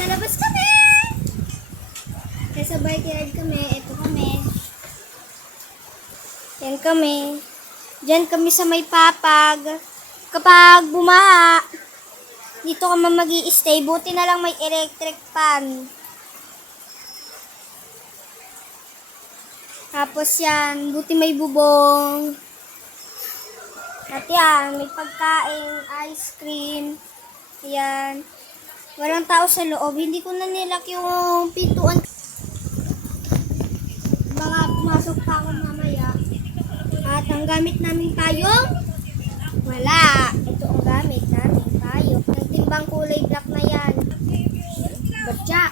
Nasa labas kami! Nasa ride kami. Ito kami. Yan kami. Diyan kami sa may papag. Kapag bumaha, dito ka mag stay Buti na lang may electric fan. Tapos yan, buti may bubong. At yan, may pagkain, ice cream. Yan. Walang tao sa loob. Hindi ko na nilak yung pintuan. Baka pumasok pa ako mamaya. At ang gamit namin payong, wala. Ito ang gamit namin payong. Nagtimbang kulay black na yan. Batya.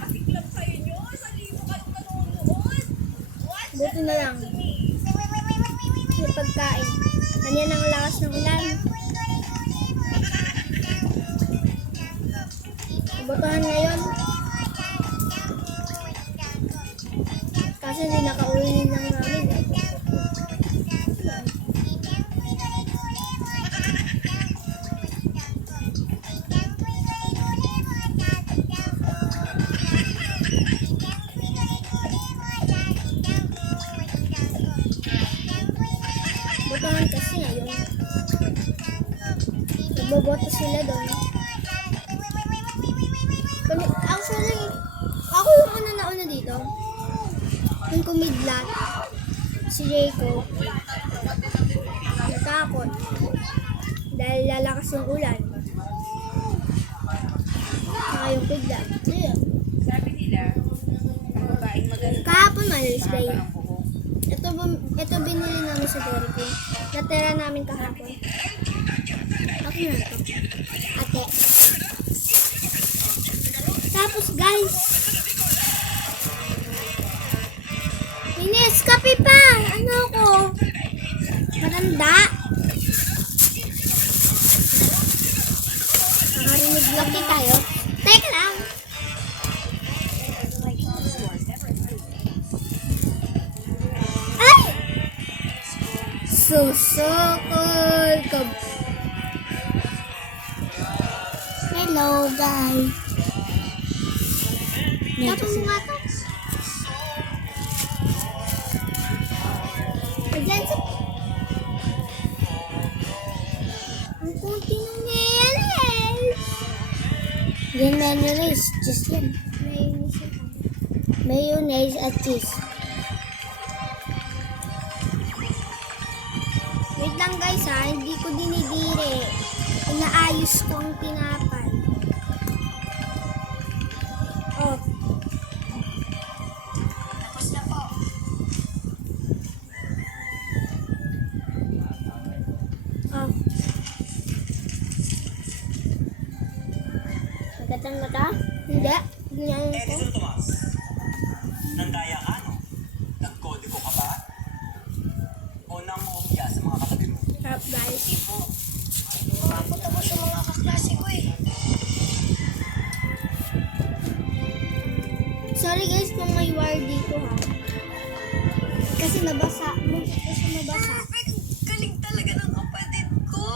Buti na lang. May pagkain. Kanyan ang lakas ng ulan. Botohan ngayon. Kasi hindi nakauwi lang namin. eh. Botohan kasi ngayon. Nagboboto sila doon. Kami- Actually, ako yung una na una dito. Yung kumidlat. Si Jayco. Natakot. Dahil lalakas yung ulan. Saka yung kidlat. Ayun. Sabi nila, babaeng magaling Kahapon malis ang buhok. Ito, ito binili namin sa Dairy Queen. Natira namin kahapon. Ako na ito. Ate. Tapos guys. Ines, kape pa! Ano ako? Matanda. Nakarinig kape tayo. Teka lang. Ay! Susukol ka. Hello, guys. Tapos nga to. Ayan sa... Ang kunti ng mayonnaise. Yan mayonnaise. Cheese yan. Mayonnaise. Mayonnaise at cheese. Wait lang guys ha, hindi ko dinidire. Inaayos ko ang. Magandang mata? Hindi. Ganyan ko. Edison Tomas, nandaya ka, no? Nagkodiko ka ba? O nangopya sa mga katabi mo? Sarap guys. Umabot ako sa mga kaklase ko eh. Sorry guys kung may wire dito ha. Kasi nabasa. Muntik ko siya nabasa. Galing talaga ng kapatid ko!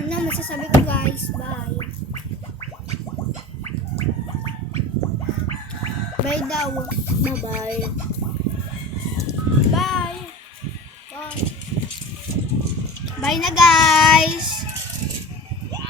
Yun na masasabi ko guys. Bye. Bye daw. Bye-bye. Bye. Bye. Bye na guys.